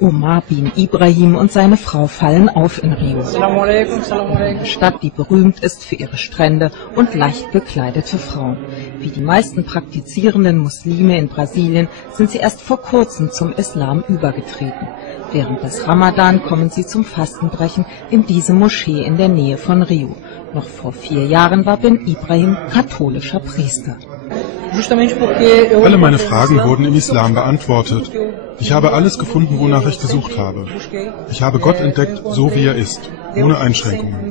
Omar bin Ibrahim und seine Frau fallen auf in Rio. Eine Stadt, die berühmt ist für ihre Strände und leicht gekleidete Frauen. Wie die meisten praktizierenden Muslime in Brasilien sind sie erst vor kurzem zum Islam übergetreten. Während des Ramadan kommen sie zum Fastenbrechen in diese Moschee in der Nähe von Rio. Noch vor 4 Jahren war bin Ibrahim katholischer Priester. Alle meine Fragen wurden im Islam beantwortet. Ich habe alles gefunden, wonach ich gesucht habe. Ich habe Gott entdeckt, so wie er ist, ohne Einschränkungen.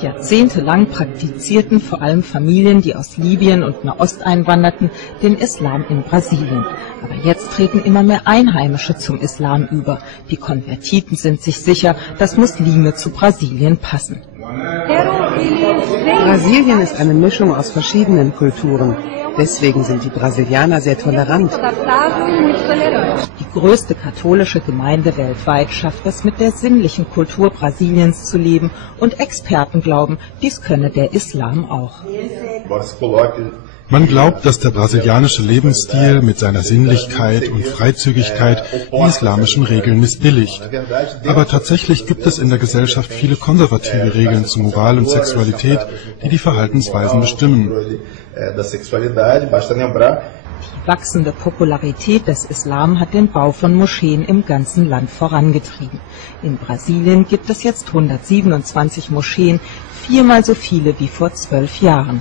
Jahrzehntelang praktizierten vor allem Familien, die aus Libyen und Nahost einwanderten, den Islam in Brasilien. Aber jetzt treten immer mehr Einheimische zum Islam über. Die Konvertiten sind sich sicher, dass Muslime zu Brasilien passen. Brasilien ist eine Mischung aus verschiedenen Kulturen. Deswegen sind die Brasilianer sehr tolerant. Die größte katholische Gemeinde weltweit schafft es, mit der sinnlichen Kultur Brasiliens zu leben, und Experten glauben, dies könne der Islam auch. Man glaubt, dass der brasilianische Lebensstil mit seiner Sinnlichkeit und Freizügigkeit die islamischen Regeln missbilligt. Aber tatsächlich gibt es in der Gesellschaft viele konservative Regeln zu Moral und Sexualität, die die Verhaltensweisen bestimmen. Die wachsende Popularität des Islam hat den Bau von Moscheen im ganzen Land vorangetrieben. In Brasilien gibt es jetzt 127 Moscheen, 4-mal so viele wie vor 12 Jahren.